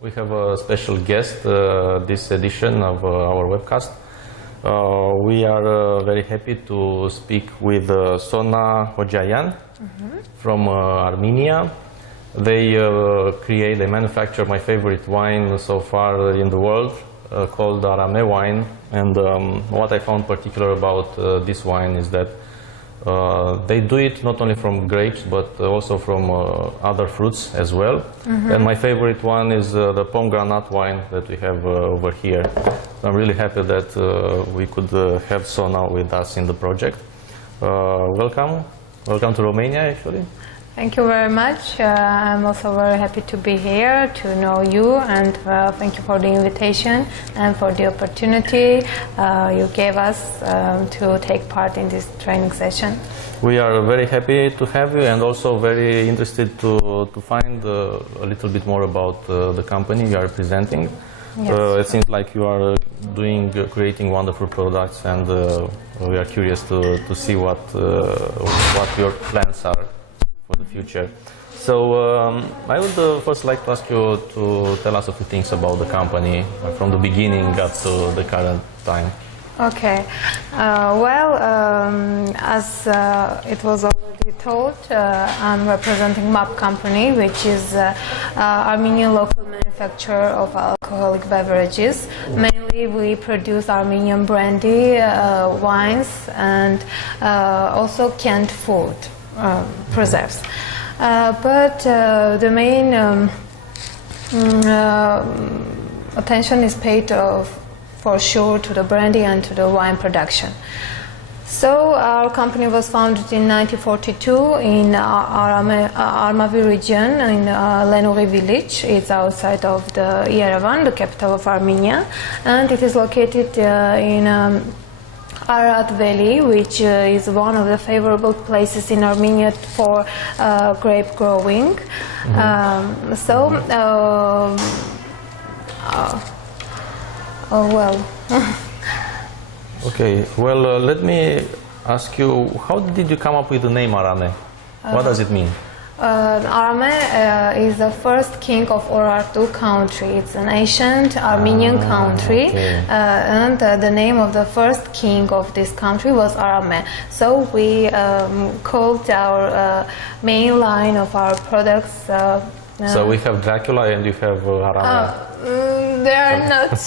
We have a special guest this edition of our webcast. We are very happy to speak with Sona Hojayan from Armenia. They manufacture my favorite wine so far in the world, called Arame wine. And what I found particular about this wine is that they do it not only from grapes, but also from other fruits as well. And my favorite one is the pomegranate wine that we have over here. I'm really happy that we could have Sona with us in the project. Welcome to Romania, actually. Thank you very much. I'm also very happy to be here, to know you, and thank you for the invitation and for the opportunity you gave us to take part in this training session. We are very happy to have you, and also very interested to find a little bit more about the company you are representing. Yes. It seems like you are creating wonderful products, and we are curious to see what your plans are for the future. So I would first like to ask you to tell us a few things about the company from the beginning up to the current time. Okay. As it was already told, I'm representing MAP company, which is Armenian local manufacturer of alcoholic beverages. Mainly we produce Armenian brandy, wines, and also canned food. Preserves. But the main attention is paid for sure to the brandy and to the wine production. So our company was founded in 1942 in Armenia region in Lenuri village. It's outside of the Yerevan, the capital of Armenia, and it is located in Arat Valley, which is one of the favorable places in Armenia for grape growing. Okay, well, let me ask you, how did you come up with the name Arame? What does it mean? Arame is the first king of Urartu country. It's an ancient Armenian country, okay. And the name of the first king of this country was Arame. So we called our main line of our products. So we have Dracula and you have Arame. They are not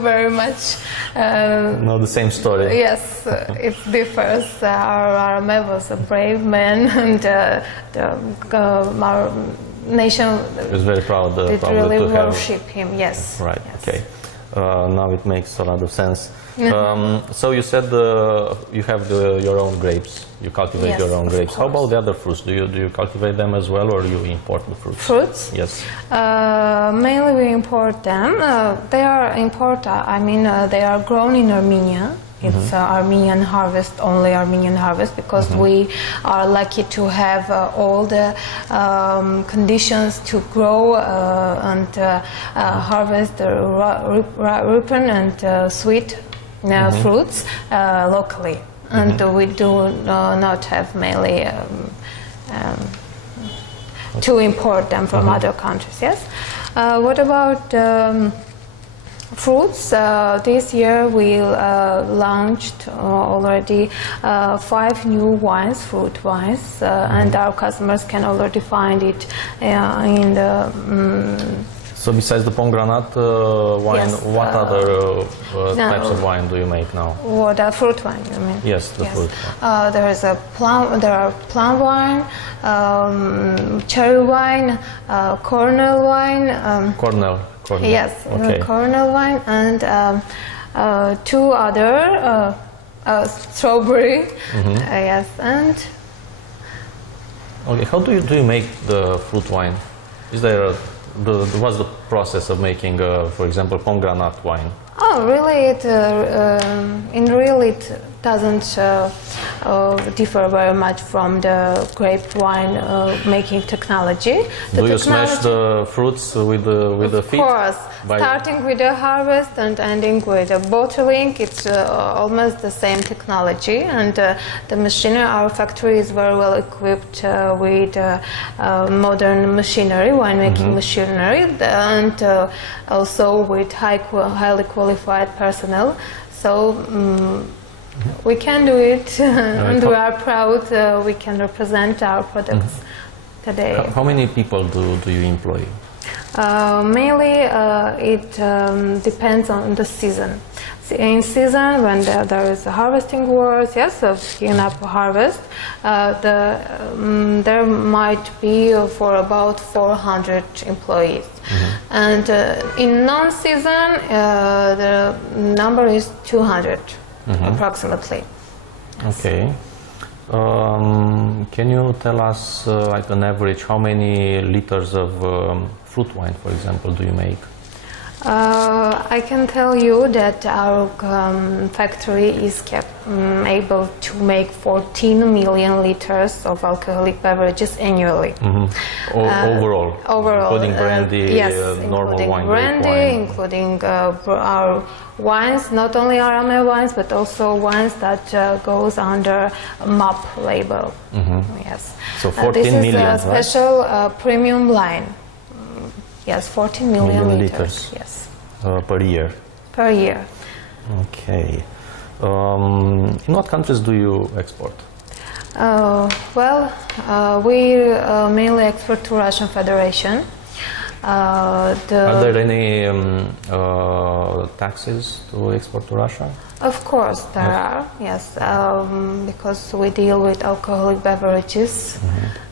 very much. No, the same story. Yes, it differs. Our Arame was a brave man, and our nation was very proud. Did really worship him. Yes. Right. Yes. Okay. Now it makes a lot of sense. So you said you have your own grapes. You cultivate Yes, your own of grapes. How course. about the other fruits? Do you cultivate them as well, or you import the fruits? Fruits? Yes. Mainly we import them. They are grown in Armenia. It's Armenian harvest, only Armenian harvest, because we are lucky to have all the conditions to grow and harvest, ripen and sweet fruits locally. And we do not have mainly to import them from other countries. Yes. What about fruits? This year we launched already 5 new wines, fruit wines, and our customers can already find it in the. So besides the pomegranate wine, Yes, what other types of wine do you make now? What fruit wine? You mean? Yes, the fruit. There is a plum. There are plum wine, cherry wine, cornel wine. Cornel. Yes, okay. cornel wine, and 2 other strawberry. Yes, and. Okay, how do you make the fruit wine? Is there what's the process of making, for example, pomegranate wine? Oh, really? It doesn't differ very much from the grape wine making technology. Do you smash the fruits with the feet? Of course, starting with the harvest and ending with the bottling, it's almost the same technology, and the machinery, our factory is very well equipped with modern machinery, winemaking machinery, and also with highly qualified personnel. So we can do it, and we are proud we can represent our products today. How many people do you employ? Mainly it depends on the season. In season, when there is a harvesting work, yes, so picking up harvest, there might be for about 400 employees. And in non-season, the number is 200 approximately. Okay. Can you tell us, like on average, how many liters of fruit wine, for example, do you make? I can tell you that our factory is able to make 14 million liters of alcoholic beverages annually. Overall, including brandy, yes, normal including wine, brandy, wine. including our wines, not only Arame wines, but also wines that goes under a MAP label. Yes. So 14 this million, is a right? special premium line. Yes, 14 million liters. Yes. Per year. Per year. Okay. In what countries do you export? Well, we mainly export to Russian Federation. Are there any taxes to export to Russia? Of course there are, yes, because we deal with alcoholic beverages.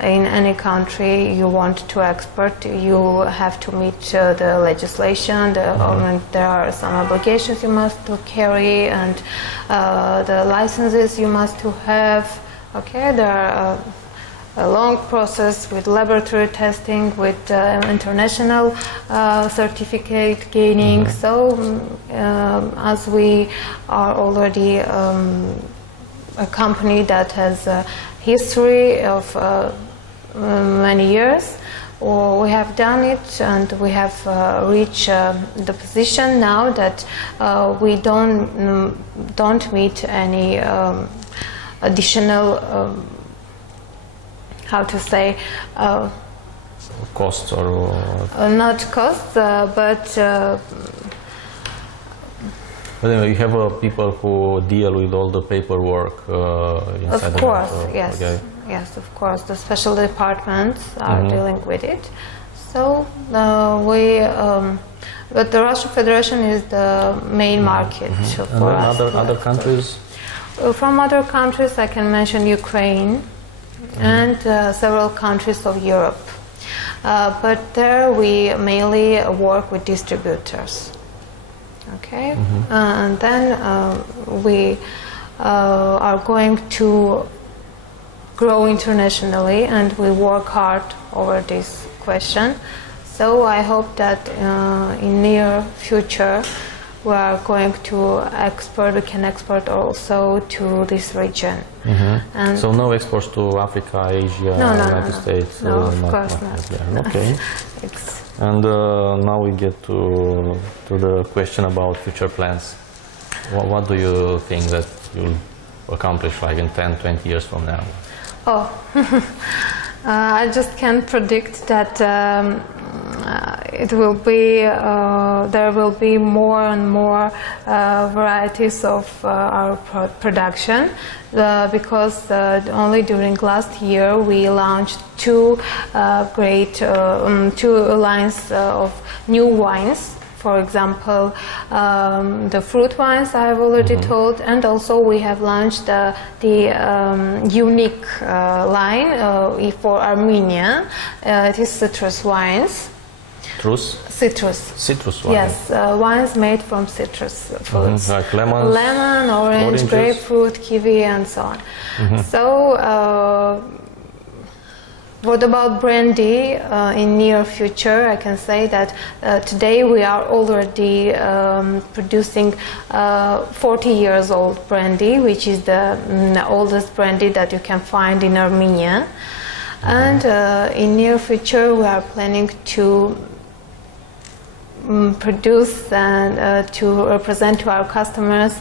In any country you want to export, you have to meet the legislation, there are some obligations you must carry, and the licenses you must to have. Okay, there are a long process with laboratory testing, with international certificate gaining. So as we are already a company that has a history of many years, we have done it, and we have reached the position now that we don't meet any additional how to say costs or not costs, but anyway, you have people who deal with all the paperwork inside. Of course, yes. Okay. Yes, of course. The special departments are dealing with it. So but the Russian Federation is the main market for us. Other countries? From other countries, I can mention Ukraine and several countries of Europe. But there we mainly work with distributors. Okay, and then we are going to grow internationally, and we work hard over this question. So I hope that in near future we are going to export. We can export also to this region. And so no exports to Africa, Asia, United States. No, of course not. Okay. And now we get to the question about future plans. What do you think that you'll accomplish, like in 10, 20 years from now? Oh, I just can't predict that it will be, there will be more and more varieties of our production, because only during last year we launched two lines of new wines. For example, the fruit wines I have already told, and also we have launched the unique line for Armenia. It is citrus wines. Citrus wines. Yes, wines made from citrus fruits, like lemon, orange, grapefruit, kiwi, and so on. So What about brandy? In near future, I can say that today we are already producing 40 years old brandy, which is the oldest brandy that you can find in Armenia. And in near future, we are planning to produce and to represent to our customers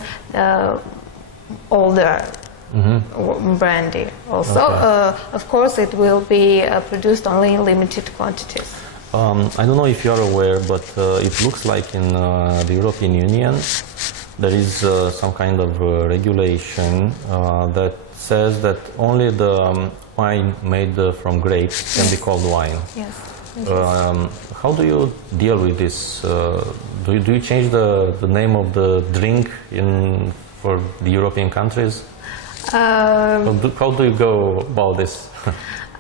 older brandy. Also, of course, it will be produced only in limited quantities. I don't know if you are aware, but it looks like in the European Union there is some kind of regulation that says that only the wine made from grapes can be called wine. Yes. How do you deal with this? Do you change the name of the drink for the European countries? How do you go about this?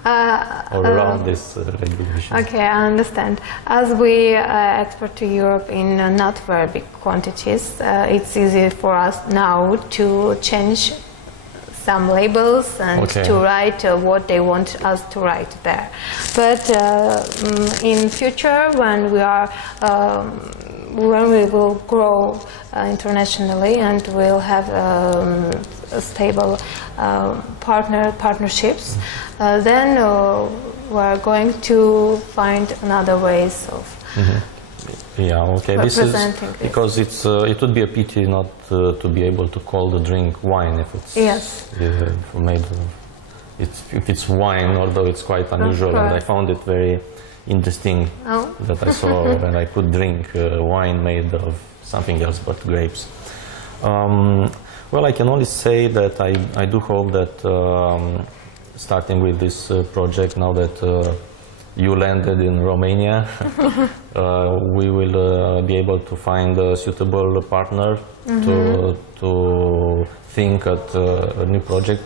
Or around this regulation? Okay, I understand. As we export to Europe in not very big quantities, it's easy for us now to change some labels and to write what they want us to write there. But in future, when we will grow internationally and we'll have stable partnerships, then we're going to find another ways of representing this. Because it would be a pity not to be able to call the drink wine if it's made. If it's wine, although it's quite unusual, and I found it very interesting that I saw when I could drink wine made of something else but grapes. Well, I can only say that I do hope that starting with this project, now that you landed in Romania, we will be able to find a suitable partner to think at a new project.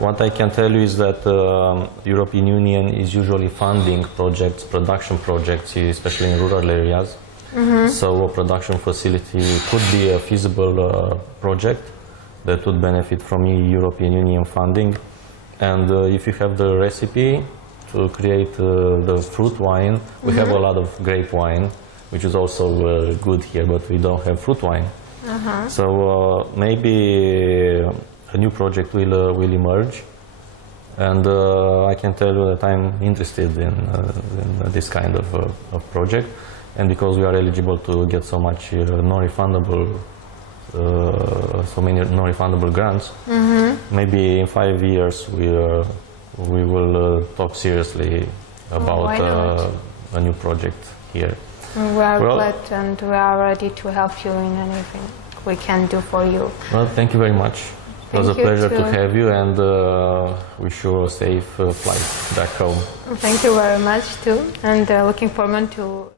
What I can tell you is that the European Union is usually funding projects, production projects, especially in rural areas. So a production facility could be a feasible project that would benefit from European Union funding. And if you have the recipe to create the fruit wine, we have a lot of grape wine, which is also good here, but we don't have fruit wine. So maybe a new project will emerge, and I can tell you that I'm interested in this kind of project, and because we are eligible to get so much non-refundable, so many non-refundable grants, maybe in 5 years we will talk seriously about a new project here. We are glad and we are ready to help you in anything we can do for you. Well, thank you very much. It was a pleasure to have you, and wish you a safe flight back home. Thank you very much too, and looking forward to